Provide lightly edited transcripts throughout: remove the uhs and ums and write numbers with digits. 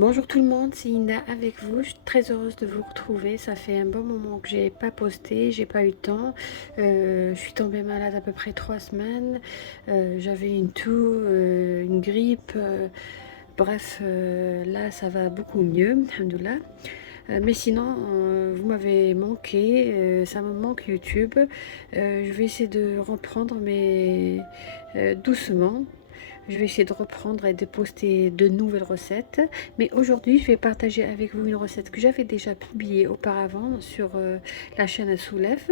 Bonjour tout le monde, c'est Inda avec vous. Je suis très heureuse de vous retrouver. Ça fait un bon moment que j'ai pas posté, j'ai pas eu le temps. Je suis tombée malade à peu près 3 semaines. J'avais une toux, une grippe. Bref, là ça va beaucoup mieux, alhamdoulilah. Mais sinon, vous m'avez manqué, ça me manque YouTube. Je vais essayer de reprendre, mais doucement. Je vais essayer de reprendre et de poster de nouvelles recettes. Mais aujourd'hui, je vais partager avec vous une recette que j'avais déjà publiée auparavant sur la chaîne Soulève.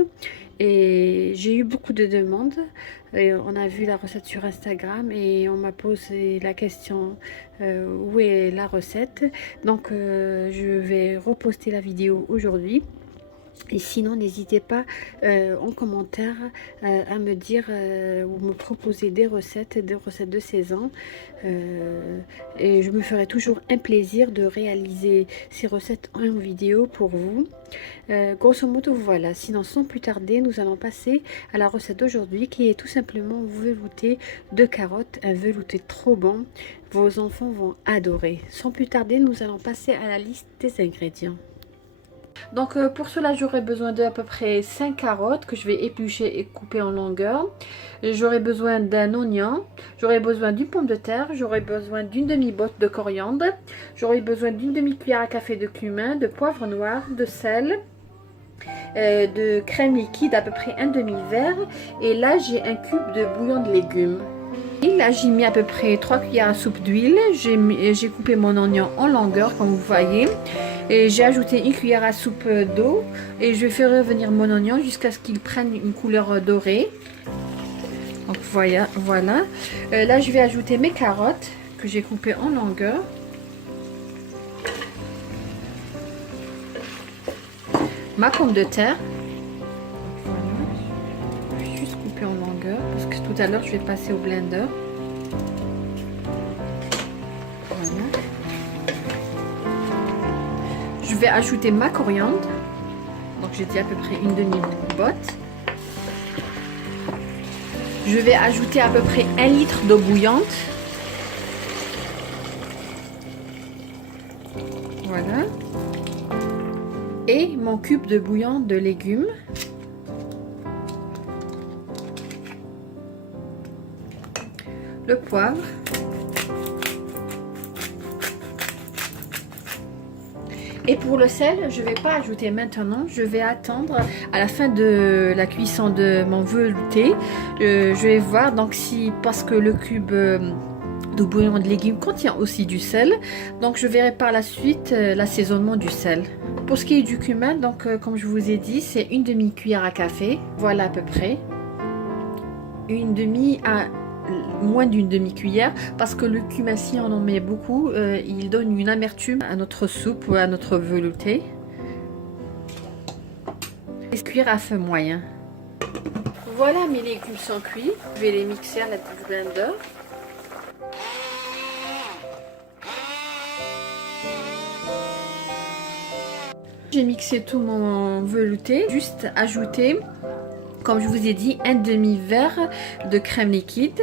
Et j'ai eu beaucoup de demandes. Et on a vu la recette sur Instagram et on m'a posé la question où est la recette. Donc, je vais reposter la vidéo aujourd'hui. Et sinon, n'hésitez pas en commentaire à me dire ou me proposer des recettes de saison. Et je me ferai toujours un plaisir de réaliser ces recettes en vidéo pour vous. Grosso modo, voilà. Sinon, sans plus tarder, nous allons passer à la recette d'aujourd'hui qui est tout simplement velouté de carottes. Un velouté trop bon. Vos enfants vont adorer. Sans plus tarder, nous allons passer à la liste des ingrédients. Donc pour cela j'aurai besoin de à peu près 5 carottes que je vais éplucher et couper en longueur. J'aurai besoin d'un oignon, j'aurai besoin d'une pomme de terre, j'aurai besoin d'une demi-botte de coriandre, j'aurai besoin d'une demi-cuillère à café de cumin, de poivre noir, de sel, de crème liquide à peu près un demi-verre, et là j'ai un cube de bouillon de légumes. Et là j'ai mis à peu près 3 cuillères à soupe d'huile, j'ai coupé mon oignon en longueur comme vous voyez. Et j'ai ajouté une cuillère à soupe d'eau et je vais faire revenir mon oignon jusqu'à ce qu'il prenne une couleur dorée. Donc voilà. Là je vais ajouter mes carottes que j'ai coupées en longueur. Ma pomme de terre. Voilà. Je vais juste couper en longueur parce que tout à l'heure je vais passer au blender. Je vais ajouter ma coriandre, donc j'ai dit à peu près une demi-botte. Je vais ajouter à peu près 1 litre d'eau bouillante. Voilà. Et mon cube de bouillon de légumes. Le poivre. Et pour le sel, je ne vais pas ajouter maintenant, je vais attendre à la fin de la cuisson de mon velouté. Je vais voir donc si, parce que le cube de bouillon de légumes contient aussi du sel, donc je verrai par la suite l'assaisonnement du sel. Pour ce qui est du cumin, donc comme je vous ai dit, c'est une demi-cuillère à café, voilà à peu près. Une demi à moins d'une demi-cuillère parce que le cumin, si on en met beaucoup, il donne une amertume à notre soupe ou à notre velouté. Et cuire à feu moyen. Voilà, mes légumes sont cuits, je vais les mixer à la blender. J'ai mixé tout mon velouté, juste ajouter, comme je vous ai dit, un demi-verre de crème liquide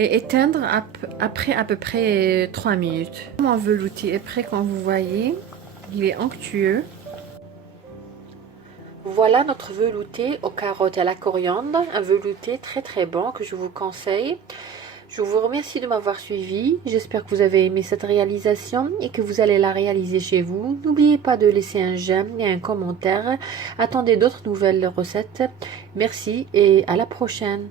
et éteindre après à peu près 3 minutes. Mon velouté est prêt, comme vous voyez, il est onctueux. Voilà notre velouté aux carottes et à la coriandre, un velouté très bon que je vous conseille. Je vous remercie de m'avoir suivi, j'espère que vous avez aimé cette réalisation et que vous allez la réaliser chez vous. N'oubliez pas de laisser un j'aime et un commentaire. Attendez d'autres nouvelles recettes. Merci et à la prochaine.